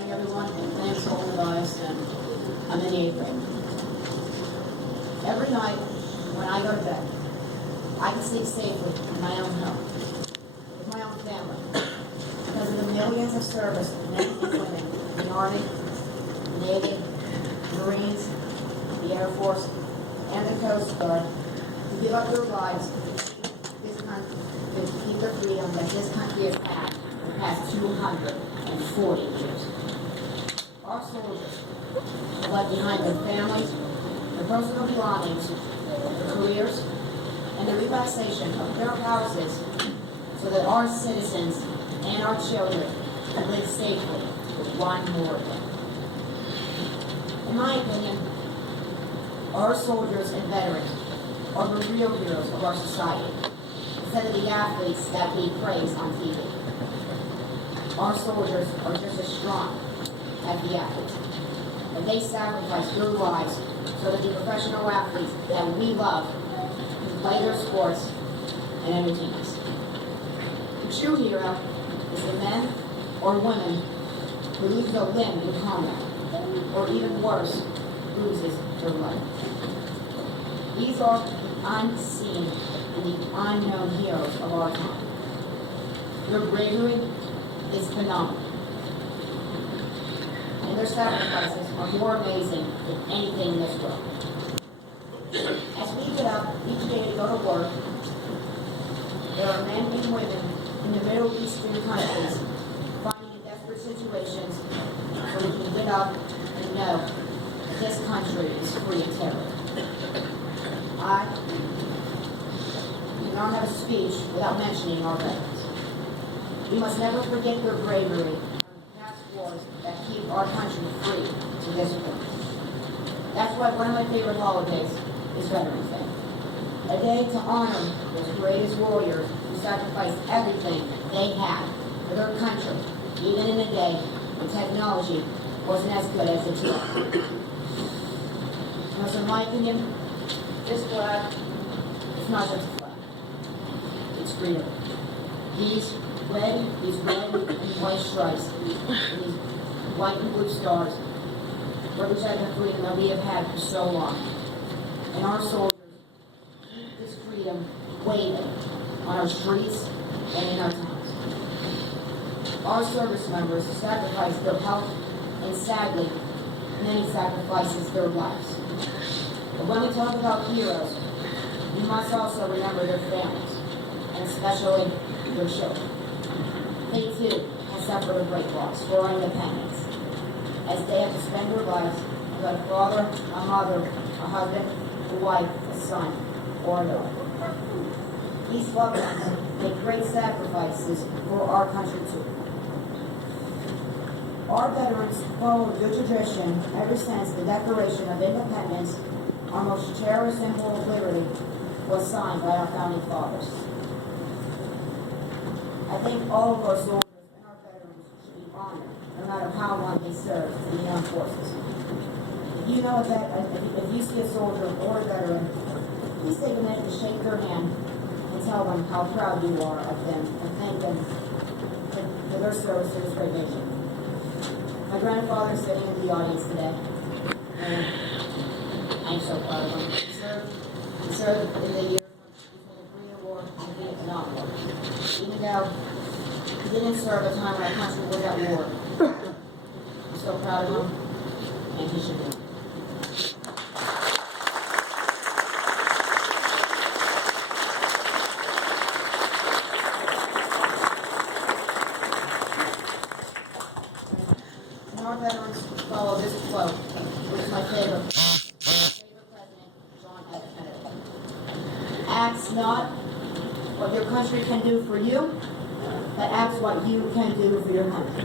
morning, everyone. My name is Colton, and I'm in the 8th grade. Every night when I go to bed, I can sleep safely in my own home, with my own family, because of the millions of service men and women in the Army, Navy, Marines, the Air Force, and the Coast Guard who give up their lives to keep the freedom that this country has had for the past 240 years. Our soldiers have left behind their families, their personal belongings, their careers, and the relaxation of their houses so that our citizens and our children can live safely one more day. In my opinion, our soldiers and veterans are the real heroes of our society, instead of the athletes that we praise on TV. Our soldiers are just as strong as the athletes, but they sacrifice their lives so that the professional athletes that we love can play their sports and entertain us. The true hero is the men or women who lose a limb in combat, or even worse, loses their life. These are the unseen and the unknown heroes of our time. Their bravery is phenomenal, and their sacrifices are more amazing than anything in this world. As we get up each day to go to work, there are men and women in the Middle Eastern countries fighting in desperate situations so we can get up and know that this country is free of terror. I cannot have a speech without mentioning our veterans. We must never forget their bravery from past wars that keep our country free to this point. That's why one of my favorite holidays is Veterans Day. A day to honor those greatest warriors who sacrificed everything they had for their country, even in a day when technology wasn't as good as it's today. So in my opinion, this flag is not just a flag. It's freedom. These red and white stripes, and these white and blue stars represent the freedom that we have had for so long. And our soldiers keep this freedom waving on our streets and in our towns. Our service members sacrifice their health, and sadly, many sacrifices their lives. But when we talk about heroes, we must also remember their families, and especially their children. They too have suffered a great loss for our independence, as they have to spend their lives without a father, a mother, a husband, a wife, a son, or a daughter. These loved ones make great sacrifices for our country too. Our veterans followed good tradition ever since the Declaration of Independence, our most cherished symbol of liberty, was signed by our founding fathers. I think all of our soldiers and our veterans should be honored, no matter how long they served in the armed forces. If you know that, if you see a soldier or a veteran, please take a minute to shake their hand and tell them how proud you are of them and thank them for their service to this great nation. My grandfather is sitting in the audience today, and I'm so proud of him. He served in the year between the Korean War and the Vietnam War. Even though he didn't serve at a time when our country was at war, I'm so proud of him, and he should be. And our veterans follow this quote, which is my favorite president, John F. Kennedy. Ask not what your country can do for you, but ask what you can do for your country.